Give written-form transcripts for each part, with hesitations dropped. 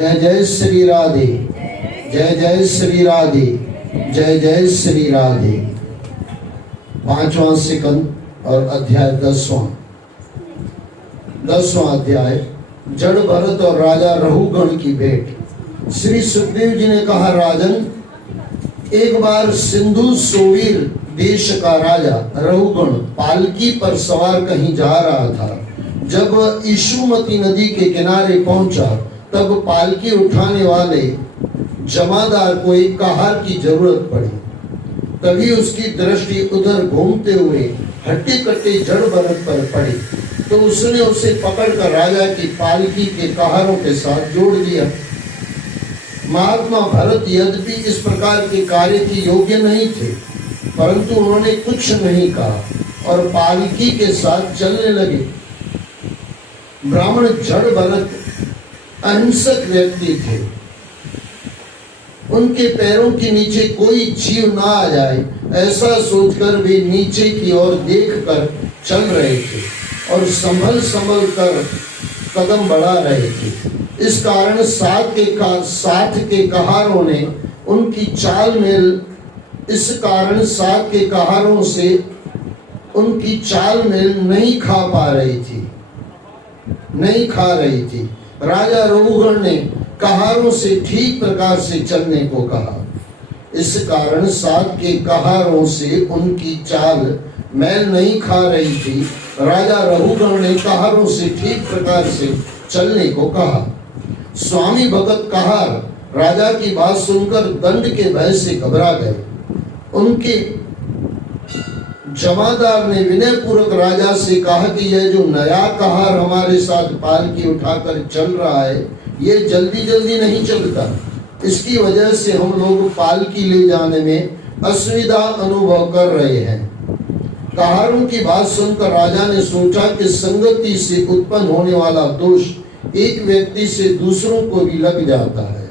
जय जय श्री राधे, जय जय श्री राधे, जय जय श्री राधे। 5वां सिकंद और अध्याय 10वां अध्याय जड़ भरत और राजा रहुगण की भेंट। श्री सुखदेव जी ने कहा, राजन, एक बार सिंधु सोवीर देश का राजा रहुगण पालकी पर सवार कहीं जा रहा था। जब इशुमती नदी के किनारे पहुंचा तब पालकी उठाने वाले जमादार को एक कहार की जरूरत पड़ी। तभी उसकी दृष्टि उधर घूमते हुए हट्टे कट्टे जड़ भरत पर पड़ी तो उसने उसे पकड़कर राजा की पालकी के कहारों के साथ जोड़ दिया। महात्मा भरत यद्यपि इस प्रकार के कार्य के योग्य नहीं थे, परंतु उन्होंने कुछ नहीं कहा और पालकी के साथ चलने लगे। ब्राह्मण जड़ भरत अहिंसक व्यक्ति थे। उनके पैरों के नीचे कोई जीव ना आ जाए ऐसा सोचकर वे नीचे की ओर देखकर चल रहे थे और संभल संभल कर कदम बढ़ा रहे थे। इस कारण साथ के कहारों ने उनकी चाल में साथ के कहारों से उनकी चाल मेल नहीं खा रही थी। राजा रहुगण ने कहारों से ठीक प्रकार से चलने को कहा। इस कारण साथ के कहारों से उनकी चाल मैल नहीं खा रही थी। राजा रहुगण ने कहारों से ठीक प्रकार से चलने को कहा। स्वामी भगत कहार राजा की बात सुनकर दंड के भय से घबरा गए। उनके जमादार ने विनय पूर्वक राजा से कहा कि यह जो नया कहार हमारे साथ पालकी उठाकर चल रहा है, ये जल्दी जल्दी नहीं चलता। इसकी वजह से हम लोग पालकी ले जाने में असुविधा अनुभव कर रहे हैं। कहारों की बात सुनकर राजा ने सोचा कि संगति से उत्पन्न होने वाला दोष एक व्यक्ति से दूसरों को भी लग जाता है,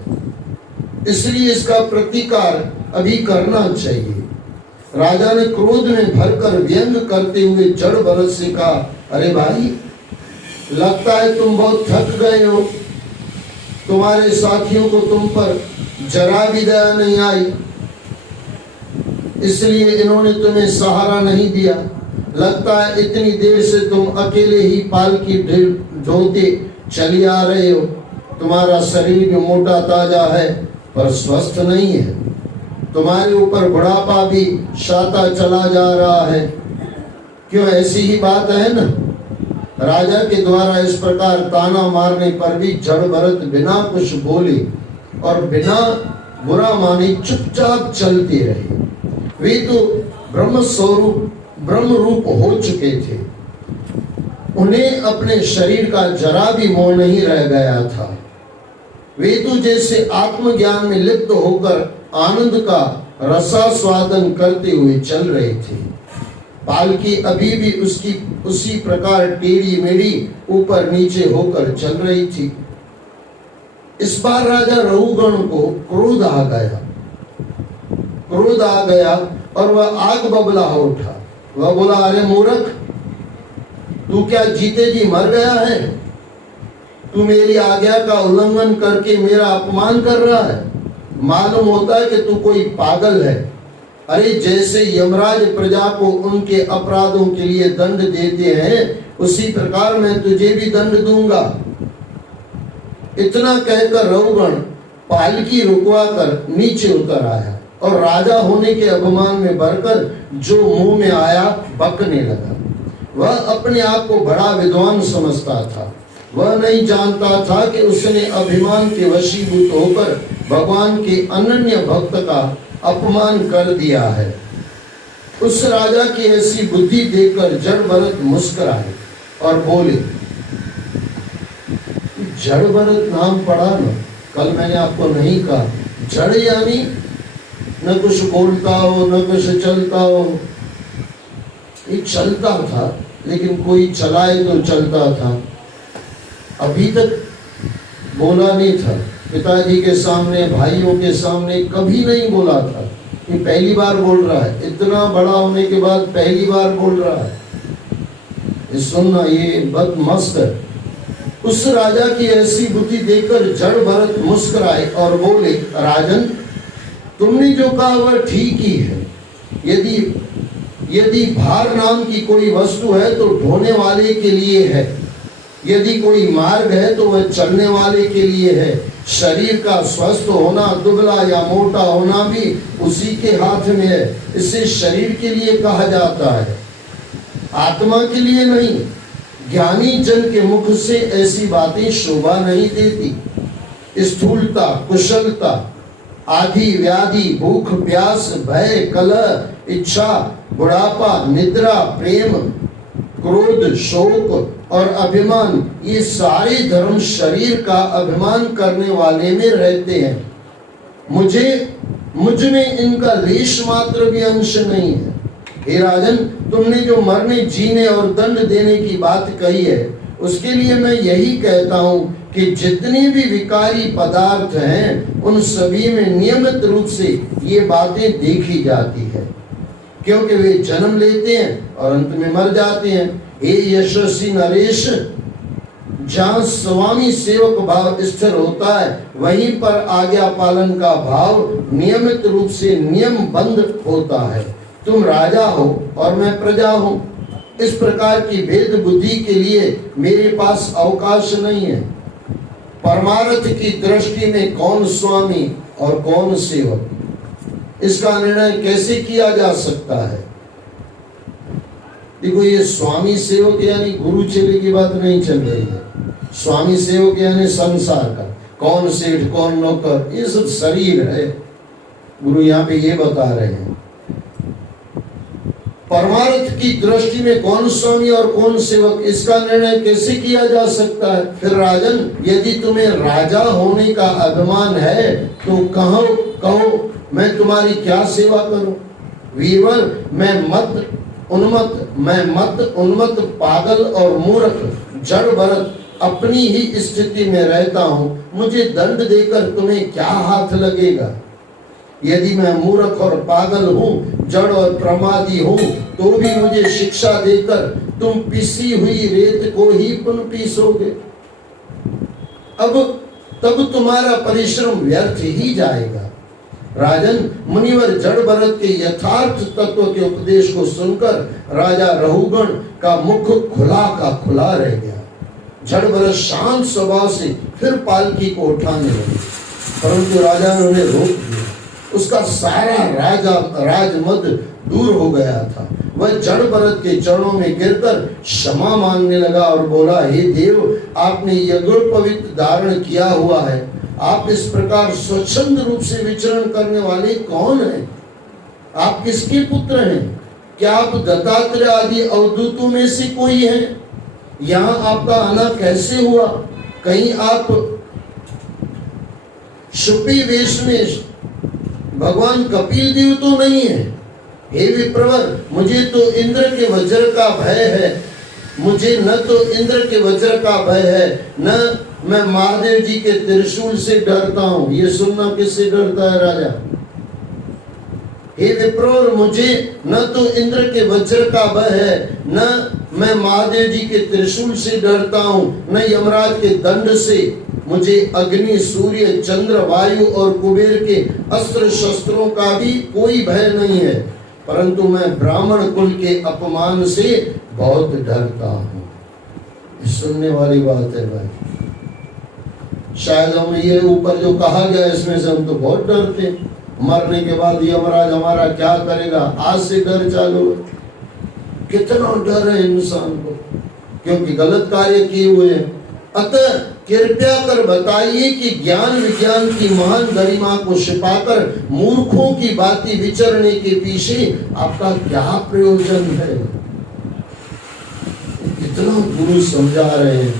इसलिए इसका प्रतिकार अभी करना चाहिए। राजा ने क्रोध में भरकर व्यंग करते हुए जड़ भरत से कहा, अरे भाई, लगता है तुम बहुत थक गए हो। तुम्हारे साथियों को तुम पर जरा भी दया नहीं आई, इसलिए इन्होंने तुम्हें सहारा नहीं दिया। लगता है इतनी देर से तुम अकेले ही पालकी ढोते चली आ रहे हो। तुम्हारा शरीर मोटा ताजा है पर स्वस्थ नहीं है। तुम्हारे ऊपर बुढ़ापा भी शाता चला जा रहा है। क्यों, ऐसी ही बात है ना। राजा के द्वारा इस प्रकार ताना मारने पर भी जड़ भरत बिना कुछ बोले और बिना बुरा माने चुपचाप चलते रहे। वे तो ब्रह्म रूप हो चुके थे। उन्हें अपने शरीर का जरा भी मोह नहीं रह गया था। वे तो जैसे आत्मज्ञान में लिप्त होकर आनंद का रसास्वादन करते हुए चल रहे थे। पालकी अभी भी उसी प्रकार टेढ़ी मेढ़ी ऊपर नीचे होकर चल रही थी। इस बार राजा रहुगण को क्रोध आ गया और वह आग बबला हो उठा। वह बोला, अरे मूर्ख, तू क्या जीते जी मर गया है? तू मेरी आज्ञा का उल्लंघन करके मेरा अपमान कर रहा है। मालूम होता है कि तू कोई पागल है। अरे जैसे यमराज प्रजा को उनके अपराधों के लिए दंड देते हैं, उसी प्रकार मैं तुझे भी दंड दूंगा। इतना कहकर रहुगण पालकी रुकवा कर नीचे उतर आया और राजा होने के अभिमान में भरकर जो मुंह में आया बकने लगा। वह अपने आप को बड़ा विद्वान समझता था। वह नहीं जानता था कि उसने अभिमान के वशीभूत होकर भगवान के अनन्य भक्त का अपमान कर दिया है। उस राजा की ऐसी बुद्धि देखकर जड़ भरत मुस्कुराए और बोले, जड़ भरत नाम पढ़ा ना, कल मैंने आपको नहीं कहा। जड़ यानी न कुछ बोलता हो न कुछ चलता हो। ये चलता था, लेकिन कोई चलाए तो चलता था। अभी तक बोला नहीं था, पिताजी के सामने, भाइयों के सामने कभी नहीं बोला था। ये पहली बार बोल रहा है। इतना बड़ा होने के बाद पहली बार बोल रहा है। ये सुनना, ये बहुत मस्त है। उस राजा की ऐसी बुद्धि देखकर जड़ भरत मुस्कुराए और बोले, राजन, तुमने जो कहा वह ठीक ही है। यदि भार नाम की कोई वस्तु है तो ढोने वाले के लिए है, यदि कोई मार्ग है तो वह चलने वाले के लिए है। शरीर का स्वस्थ होना, दुबला या मोटा होना भी उसी के हाथ में है। इसे शरीर के लिए कहा जाता है, आत्मा के लिए नहीं। ज्ञानी जन के मुख से ऐसी बातें शोभा नहीं देती। स्थूलता, कुशलता, आदि व्याधि, भूख प्यास, भय, कलह, इच्छा, बुढ़ापा, निद्रा, प्रेम, क्रोध, शोक और अभिमान, ये सारे धर्म शरीर का अभिमान करने वाले में रहते हैं। मुझ में इनका लेश मात्र भी अंश नहीं है। हे राजन, तुमने जो मरने, जीने और दंड देने की बात कही है, उसके लिए मैं यही कहता हूँ कि जितने भी विकारी पदार्थ हैं, उन सभी में नियमित रूप से ये बातें देखी जाती है, क्योंकि वे जन्म लेते हैं और अंत में मर जाते हैं। हे यशस्वी नरेश, जहाँ स्वामी सेवक भाव स्थिर होता है, वहीं पर आज्ञा पालन का भाव नियमित रूप से नियमबद्ध होता है। तुम राजा हो और मैं प्रजा हूँ। इस प्रकार की भेद बुद्धि के लिए मेरे पास अवकाश नहीं है। परमार्थ की दृष्टि में कौन स्वामी और कौन सेवक, इसका निर्णय कैसे किया जा सकता है? देखो, ये स्वामी सेवक यानी गुरु चेले की बात नहीं चल रही है। स्वामी सेवक यानी संसार का, कौन सेठ कौन नौकर, ये सब शरीर है। गुरु यहाँ पे ये बता रहे हैं, परमार्थ की दृष्टि में कौन स्वामी और कौन सेवक, इसका निर्णय कैसे किया जा सकता है? फिर राजन, यदि तुम्हें राजा होने का अभिमान है तो कहो मैं तुम्हारी क्या सेवा करूं? वीरवर, मैं मत उन्मत्त, पागल और मूर्ख, जड़ भरत अपनी ही स्थिति में रहता हूं। मुझे दंड देकर तुम्हें क्या हाथ लगेगा? यदि मैं मूर्ख और पागल हूँ, जड़ और प्रमादी हूँ, तो भी मुझे शिक्षा देकर तुम पिसी हुई रेत को ही पुनः पीसोगे। तब तुम्हारा परिश्रम व्यर्थ ही जाएगा। राजन, मुनिवर जड़ भरत के यथार्थ तत्व के उपदेश को सुनकर राजा रहुगण का मुख खुला का खुला रह गया। जड़ भरत शांत स्वभाव से फिर पालकी को उठाने लगे, परंतु राजा ने उन्हें रोक दिया। उसका सारा राजमद दूर हो गया था। वह जड़ भरत के चरणों में गिरकर क्षमा मांगने लगा और बोला, हे देव, आपने यज्ञ पवित्र धारण किया हुआ है। आप इस प्रकार स्वच्छंद रूप से विचरण करने वाले कौन हैं? आप किसके पुत्र हैं? क्या आप दत्तात्रेय आदि अवधूतों में से कोई हैं? यहाँ आपका आना कैसे हुआ? कहीं आप शुपी वेश में भगवान कपिल देव तो नहीं है? हे विप्रवर, मुझे तो इंद्र के वज्र का भय है। मुझे न तो इंद्र के वज्र का भय है, न मैं महादेव जी के त्रिशूल से डरता हूँ। ये सुनना, किससे डरता है राजा? हे विप्रवर, मुझे न तो इंद्र के वज्र का भय है, न मैं महादेव जी के त्रिशूल से डरता हूँ, न यमराज के दंड से। मुझे अग्नि, सूर्य, चंद्र, वायु और कुबेर के अस्त्र शस्त्रों का भी कोई भय नहीं है, परंतु मैं ब्राह्मण कुल के अपमान से बहुत डरता हूँ। सुनने वाली बात है भाई। शायद हम ये ऊपर जो कहा गया इसमें से हम तो बहुत डरते, मरने के बाद यमराज हमारा क्या करेगा, आज से डर चालू। कितना डर है इंसान को, क्योंकि गलत कार्य किए हुए हैं। अतः कृपया कर बताइए कि ज्ञान विज्ञान की महान गरिमा को छिपाकर मूर्खों की बातें विचरने के पीछे आपका क्या प्रयोजन है? कितना गुरु समझा रहे हैं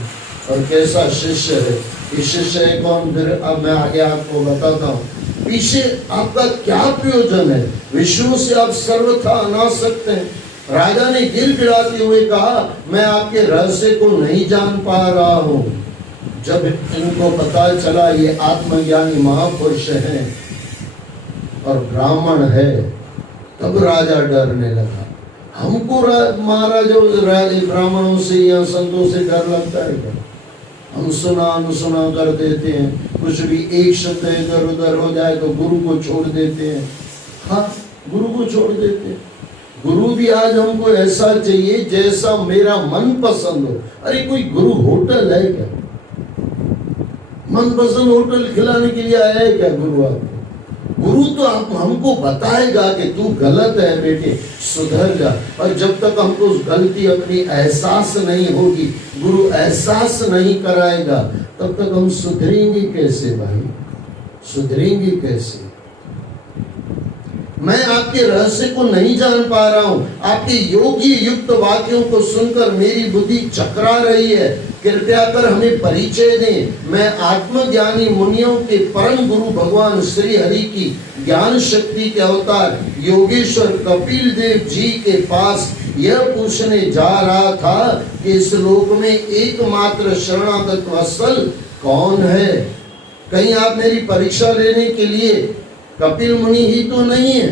और कैसा शिष्य है। ये शिष्य है कौन? फिर अब मैं आगे आपको बताता हूँ। पीछे आपका क्या प्रयोजन है? विष्णु से आप सर्वथा अनासक्त हैं। राजा ने गिर गिराते हुए कहा, मैं आपके रहस्य को नहीं जान पा रहा हूँ। जब इनको पता चला ये आत्मज्ञानी महापुरुष हैं और ब्राह्मण है, तब राजा डरने लगा। हमको महाराज ब्राह्मणों से या संतों से डर लगता है क्या? हम सुना अनसुना कर देते हैं, कुछ भी एक शब्द इधर उधर हो जाए तो गुरु को छोड़ देते हैं। हाँ, गुरु को छोड़ देते हैं। गुरु भी आज हमको ऐसा चाहिए जैसा मेरा मन पसंद हो। अरे कोई गुरु होटल है क्या? मनपसंद होटल खिलाने के लिए आया है क्या गुरु आपको? गुरु तो हमको बताएगा कि तू गलत है बेटे, सुधर जा। और जब तक हमको उस गलती अपनी एहसास नहीं होगी, गुरु एहसास नहीं कराएगा, तब तक हम सुधरेंगे कैसे भाई? सुधरेंगे कैसे? मैं आपके रहस्य को नहीं जान पा रहा हूं। आपके योगी युक्त वाक्यों को सुनकर मेरी बुद्धि चकरा रही है। कृपया कर हमें परिचय दें। मैं आत्मज्ञानी मुनियों के परम गुरु भगवान श्री हरि की ज्ञान शक्ति के अवतार योगेश्वर कपिल देव जी के पास यह पूछने जा रहा था कि इस लोक में एकमात्र शरणागत वत्सल कौन है? कहीं आप मेरी परीक्षा लेने के लिए कपिल मुनि ही तो नहीं है?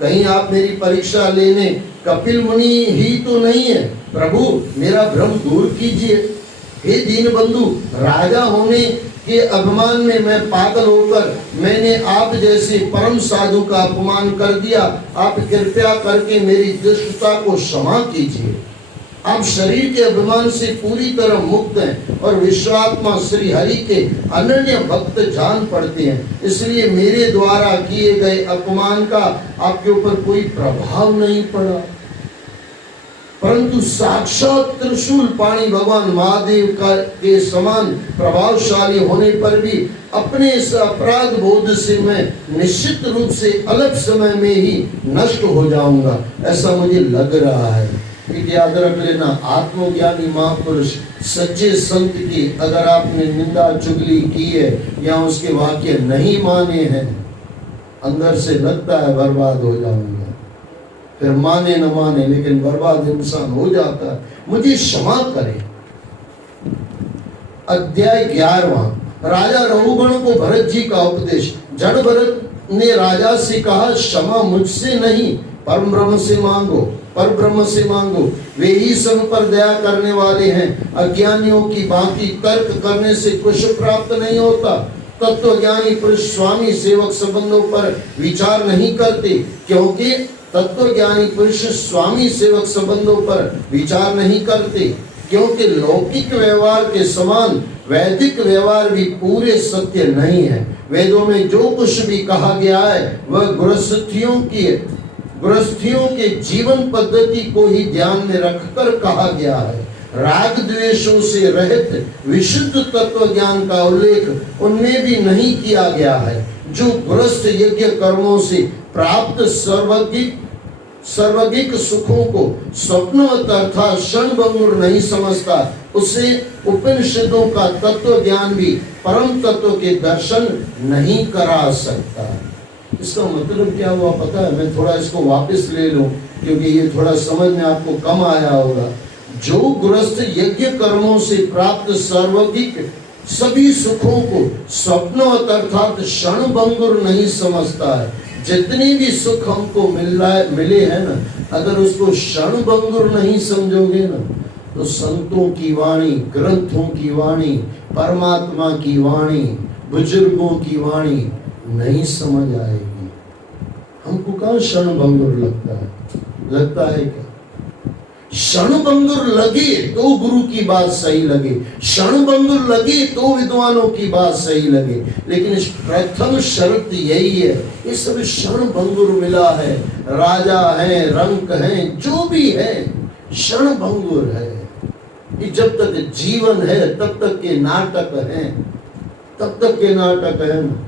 कहीं आप मेरी परीक्षा लेने कपिल मुनि ही तो नहीं है? प्रभु मेरा भ्रम दूर कीजिए। हे दीन बंधु, राजा होने के अभिमान में मैं पागल होकर मैंने आप जैसे परम साधु का अपमान कर दिया। आप कृपया करके मेरी दुष्टता को क्षमा कीजिए। आप शरीर के अभिमान से पूरी तरह मुक्त हैं और विश्वात्मा श्री हरि के अनन्य भक्त जान पड़ते हैं, इसलिए मेरे द्वारा किए गए अपमान का आपके ऊपर कोई प्रभाव नहीं पड़ा। परंतु साक्षात त्रिशूल पाणी भगवान महादेव के समान प्रभावशाली होने पर भी अपने इस अपराध बोध से मैं निश्चित रूप से अलग समय में ही नष्ट हो जाऊंगा, ऐसा मुझे लग रहा है। याद रख लेना, आत्मज्ञानी महापुरुष सच्चे संत की अगर आपने निंदा चुगली की है या उसके वाक्य नहीं माने हैं, अंदर से लगता है बर्बाद हो जाऊंगा। फिर माने न माने लेकिन बर्बाद इंसान हो जाता है। मुझे क्षमा करें। अध्याय 11वां, राजा रघुगण को भरत जी का उपदेश। जड़ भरत ने राजा से कहा, क्षमा मुझसे नहीं परम ब्रह्म से मांगो, पर ब्रह्म से मांगो। वे ही सब पर दया करने वाले हैं। अज्ञानियों की भांति तर्क करने से कुछ प्राप्त नहीं होता। तत्वज्ञानी पुरुष स्वामी सेवक संबंधों पर विचार नहीं करते, क्योंकि तत्वज्ञानी पुरुष स्वामी सेवक संबंधों पर विचार नहीं करते, क्योंकि लौकिक व्यवहार के समान वैदिक व्यवहार भी पूरे सत्य नहीं है। वेदों में जो कुछ भी कहा गया है वह गृहस्थियों के जीवन पद्धति को ही ध्यान में रखकर कहा गया है। राग द्वेषों से रहित विशुद्ध तत्व ज्ञान का उल्लेख उनमें भी नहीं किया गया है। जो गृहस्थ यज्ञ कर्मों से प्राप्त सर्वागिक सुखों को स्वप्नवत अर्थात क्षणभंगुर नहीं समझता, उसे उपनिषदों का तत्व ज्ञान भी परम तत्व के दर्शन नहीं करा सकता। इसका मतलब क्या हुआ पता है? मैं थोड़ा इसको वापस ले लूं क्योंकि ये थोड़ा समझ में आपको कम आया होगा। जो गृहस्थ यज्ञ कर्मों से प्राप्त सर्वागिक सभी सुखों को स्वप्नवत अर्थात क्षणभंगुर नहीं समझता है, जितने भी सुख हमको मिले हैं ना, अगर उसको क्षणभंगुर नहीं समझोगे ना, तो संतों की वाणी, ग्रंथों की वाणी, परमात्मा की वाणी, बुजुर्गों की वाणी नहीं समझ आएगी। हमको कहाँ क्षणभंगुर लगता है क्या? क्षणभंगुर लगे तो गुरु की बात सही लगे, क्षणभंगुर लगे तो विद्वानों की बात सही लगे, लेकिन प्रथम शर्त यही है, ये सब क्षणभंगुर मिला है। राजा है, रंक है, जो भी है क्षणभंगुर है। कि जब तक जीवन है तब तक के नाटक हैं, तब तक के नाटक है ना।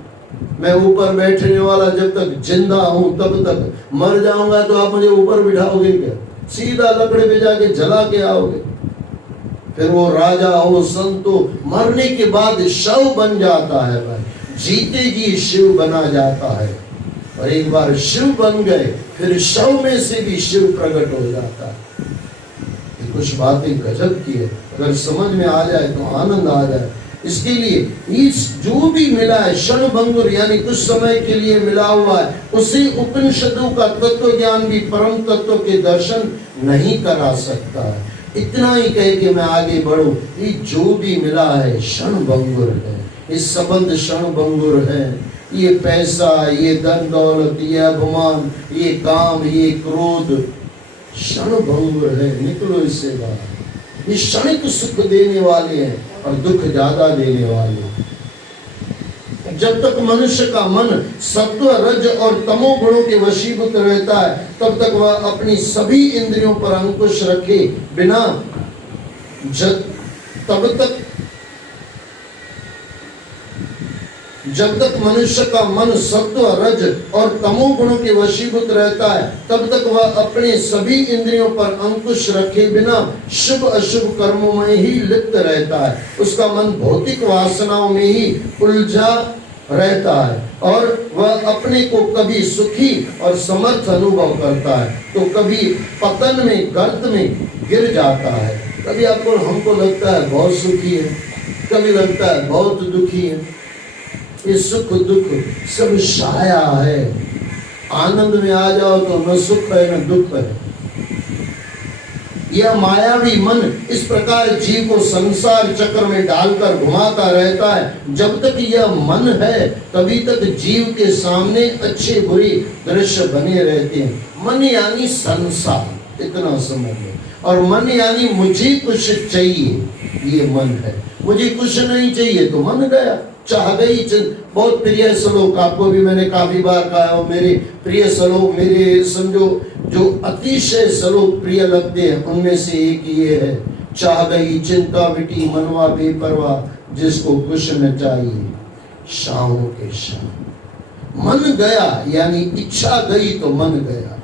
मैं ऊपर बैठने वाला जब तक जिंदा हूं तब तक, मर जाऊंगा तो आप मुझे ऊपर बिठाओगे क्या? सीधा लकड़े पे जाके जला के आओगे। फिर वो राजा हो, संत हो, मरने के बाद शव बन जाता है भाई, जीते जी शिव बना जाता है। और एक बार शिव बन गए फिर शव में से भी शिव प्रकट हो जाता है। ये कुछ बातें गजब की है, अगर समझ में आ जाए तो आनंद आ जाए। इसके लिए इस जो भी मिला है क्षणभंगुर यानी कुछ समय के लिए मिला हुआ है, उसे उपनिषदों का तत्व ज्ञान भी परम तत्व के दर्शन नहीं करा सकता है। इतना ही कहे कि मैं आगे बढ़ूं। ये जो भी मिला है क्षण भंगुर है, ये संबंध क्षण भंगुर है। ये पैसा, ये धन दौलत, ये अभिमान, ये काम, ये क्रोध क्षण भंगुर है, निकलो इससे बाहर। ये क्षणिक सुख देने वाले हैं और दुख ज्यादा देने वाले हैं। जब तक मनुष्य का मन सत्व, रज और तमो गुणों के वशीभूत रहता है, तब तक वह अपनी सभी इंद्रियों पर अंकुश रखे बिना जब तक मनुष्य का मन सत्व, रज और तमो गुणों के वशीभूत रहता है, तब तक वह अपने सभी इंद्रियों पर अंकुश रखे बिना शुभ अशुभ कर्मों में ही लिप्त रहता है। उसका मन भौतिक वासनाओं में ही उलझा रहता है और वह अपने को कभी सुखी और समर्थ अनुभव करता है तो कभी पतन में, गर्त में गिर जाता है। कभी हमको लगता है बहुत सुखी है, कभी लगता है बहुत दुखी है। ये सुख दुख सब छाया है। आनंद में आ जाओ तो न सुख है न दुख है। यह मायावी मन इस प्रकार जीव को संसार चक्र में डालकर घुमाता रहता है। जब तक यह मन है तभी तक जीव के सामने अच्छे बुरे दृश्य बने रहते हैं। मन यानी संसार, इतना समझ लो। और मन यानी मुझे कुछ चाहिए, ये मन है। मुझे कुछ नहीं चाहिए तो मन गया, चाह गई। बहुत प्रिय श्लोक आपको भी मैंने काफी बार कहा। मेरे प्रिय श्लोक, मेरे समझो जो अतिशय श्लोक प्रिय लगते हैं उनमें से एक ये है, चाह गई चिंता मिटी मनवा बेपरवाह जिसको कुछ न चाहिए शामों के शाम। मन गया यानी इच्छा गई तो मन गया।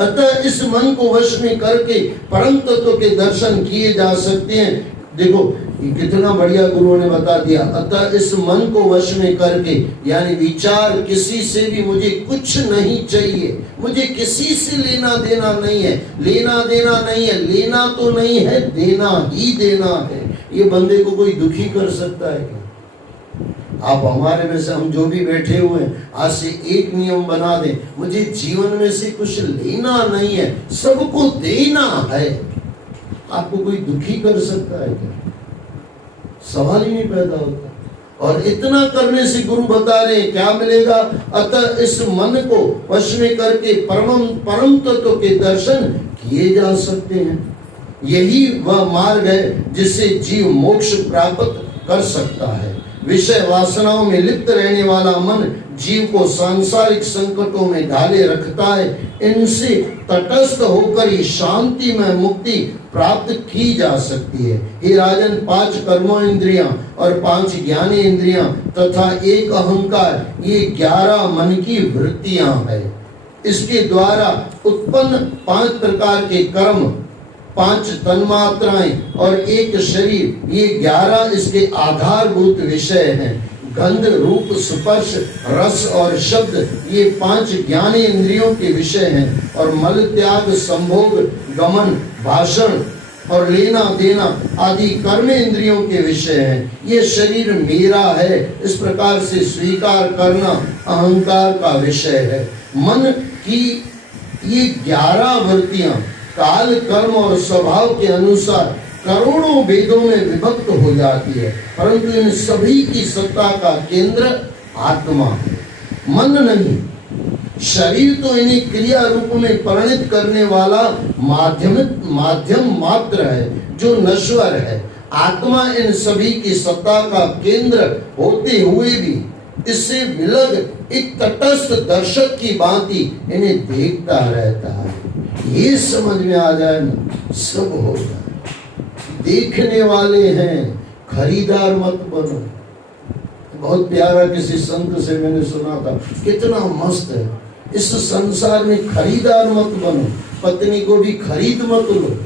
अतः इस मन को वश में करके परम तत्व के दर्शन किए जा सकते हैं। देखो कितना बढ़िया गुरुओं ने बता दिया। अतः इस मन को वश में करके यानी विचार किसी से भी मुझे कुछ नहीं चाहिए, मुझे किसी से लेना देना नहीं है। लेना देना नहीं है, लेना तो नहीं है, देना ही देना है। ये बंदे को कोई दुखी कर सकता है क्या? आप हमारे में से हम जो भी बैठे हुए हैं आज से एक नियम बना दें, मुझे जीवन में से कुछ लेना नहीं है, सबको देना है। आपको कोई दुखी कर सकता है क्या? सवाल ही नहीं पैदा होता। और इतना करने से गुरु बता रहे क्या मिलेगा? अतः इस मन को वश में करके परम तत्व के दर्शन किए जा सकते हैं। यही वह मार्ग है जिससे जीव मोक्ष प्राप्त कर सकता है। विषय वासनाओं में लिप्त रहने वाला मन जीव को सांसारिक संकटों में डाले रखता है। इनसे तटस्थ होकर ही शांति में मुक्ति प्राप्त की जा सकती है। हे राजन, 5 कर्मों इंद्रियां और 5 ज्ञानी इंद्रियां तथा एक अहंकार, ये 11 मन की वृत्तियां है। इसके द्वारा उत्पन्न 5 प्रकार के कर्म, 5 तन्मात्राएं और एक शरीर, ये 11 इसके आधारभूत विषय हैं। गंध, रूप, स्पर्श, रस और शब्द, ये 5 ज्ञानी इंद्रियों के विषय हैं। और मल त्याग, संभोग, गमन, भाषण और लेना देना आदि कर्म इंद्रियों के विषय हैं। ये शरीर मेरा है, इस प्रकार से स्वीकार करना अहंकार का विषय है। मन की ये 11 वृत्तियां काल, कर्म और स्वभाव के अनुसार करोड़ों वेदों में विभक्त हो जाती है, परंतु इन सभी की सत्ता का केंद्र आत्मा है, मन नहीं। शरीर तो इन्हें क्रिया रूप में परिणित करने वाला माध्यम मात्र है जो नश्वर है। आत्मा इन सभी की सत्ता का केंद्र होते हुए भी इससे विलग एक तटस्थ दर्शक की भांति इन्हें देखता रहता है। ये समझ में आ जाए ना, सब हो जाए। देखने वाले हैं, खरीदार मत बनो। बहुत प्यारा किसी संत से मैंने सुना था, कितना मस्त है। इस संसार में खरीदार मत बनो। पत्नी को भी खरीद मत लो,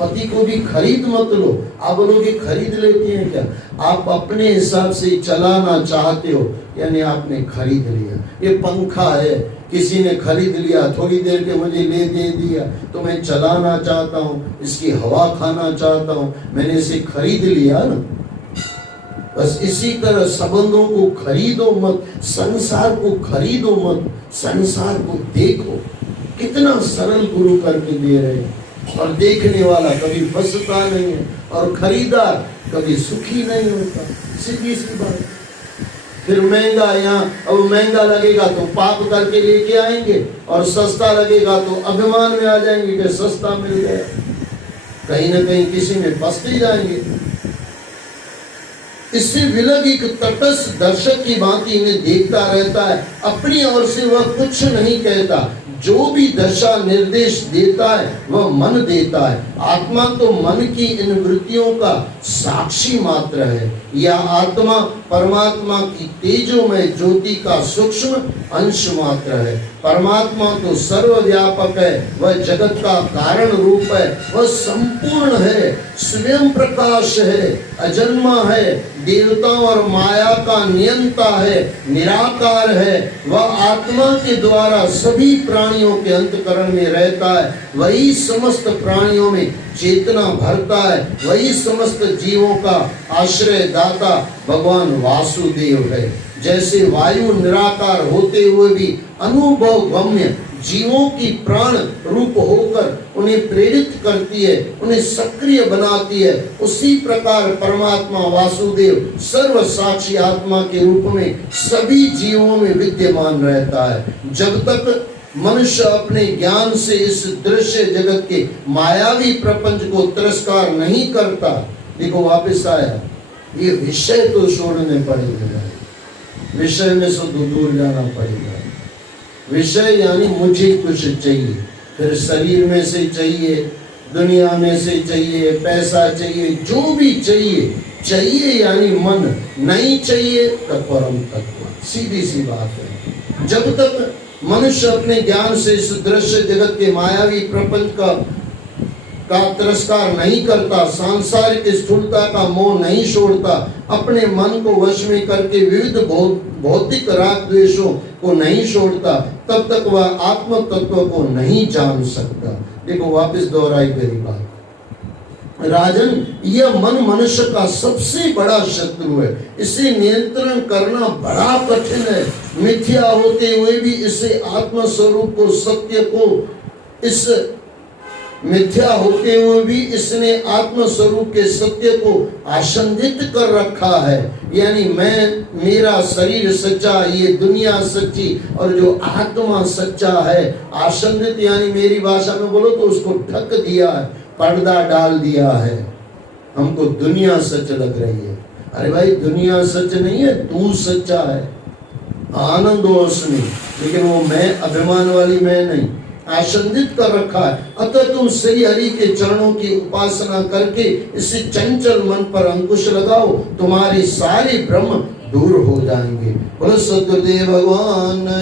पति को भी खरीद मत लो। आप बोलोगे खरीद लेते हैं क्या? आप अपने हिसाब से चलाना चाहते हो, यानी आपने खरीद लिया। ये पंखा है, किसी ने खरीद लिया, थोड़ी देर के मुझे ले दे दिया तो मैं चलाना चाहता हूँ, इसकी हवा खाना चाहता हूँ, मैंने इसे खरीद लिया ना। बस इसी तरह संबंधों को खरीदो मत, संसार को खरीदो मत, संसार को देखो। कितना सरल गुरु करके दे रहे हैं। और देखने वाला कभी फंसता नहीं है और खरीदार कभी सुखी नहीं होता। सीधी सी बात। फिर महंगा, यहाँ अब महंगा लगेगा तो पाप करके लेके आएंगे और सस्ता लगेगा तो अभिमान में आ जाएंगे कि सस्ता मिल गया। कहीं ना कहीं किसी में फंसते जाएंगे। इससे विलग एक तटस्थ दर्शक की भांति इन्हें देखता रहता है। अपनी ओर से वह कुछ नहीं कहता। जो भी दशा निर्देश देता है वह मन देता है। आत्मा तो मन की इन वृत्तियों का साक्षी मात्र है। यह आत्मा परमात्मा की तेजोमय ज्योति का सूक्ष्म अंश मात्र है। परमात्मा तो सर्वव्यापक है, वह जगत का कारण रूप है, वह संपूर्ण है, स्वयं प्रकाश है, अजन्मा है, देवताओं और माया का नियंता है, निराकार है। वह आत्मा के द्वारा सभी प्राणियों के अंतकरण में रहता है। वही समस्त प्राणियों में चेतना भरता है। वही समस्त जीवों का आश्रय दाता भगवान वासुदेव है। जैसे वायु निराकार होते हुए भी अनुभव गम्य जीवों की प्राण रूप होकर उन्हें प्रेरित करती है, उन्हें सक्रिय बनाती है, उसी प्रकार परमात्मा वासुदेव सर्व साक्षी आत्मा के रूप में सभी जीवों में विद्यमान रहता है। जब तक मनुष्य अपने ज्ञान से इस दृश्य जगत के मायावी प्रपंच को तिरस्कार नहीं करता, देखो वापस आया, ये विषय तो छोड़ने पड़ेगा, विषय में से दूर जाना पड़ेगा। विषय यानी मुझे कुछ चाहिए, फिर शरीर में से चाहिए, दुनिया में से चाहिए, पैसा चाहिए, जो भी चाहिए, चाहिए यानी मन, नहीं चाहिए तो परम तत्व। सीधी सी बात है। जब तक मनुष्य अपने ज्ञान से इस दृश्य जगत के मायावी प्रपंच का तिरस्कार नहीं करता, सांसारिक स्थूलता का मोह नहीं छोड़ता, अपने मन को वश में करके विविध भौतिक राग द्वेषों को नहीं छोड़ता, तब तक वह आत्म तत्व को नहीं जान सकता। देखो वापस दोहराई गई बात। राजन, यह मन मनुष्य का सबसे बड़ा शत्रु है। इसे नियंत्रण करना बड़ा कठिन है। मिथ्या होते हुए भी इसे आत्म स्वरूप को, सत्य को, इस मिथ्या होते हुए भी इसने आत्म स्वरूप के सत्य को आसंदित कर रखा है। यानी मैं, मेरा शरीर सच्चा, ये दुनिया सच्ची और जो आत्मा सच्चा है। आसंदित यानी मेरी भाषा में बोलो तो उसको ढक दिया है, पर्दा डाल दिया है। हमको दुनिया सच लग रही है। अरे भाई, दुनिया सच नहीं है, तू सच्चा है। आनंद हो उसमें, लेकिन वो मैं, अभिमान वाली मैं नहीं, आसंदित कर रखा है। अतः तुम श्री हरि के चरणों की उपासना करके इस चंचल मन पर अंकुश लगाओ, तुम्हारे सारे भ्रम दूर हो जाएंगे। बोलो सद्गुरुदेव भगवान।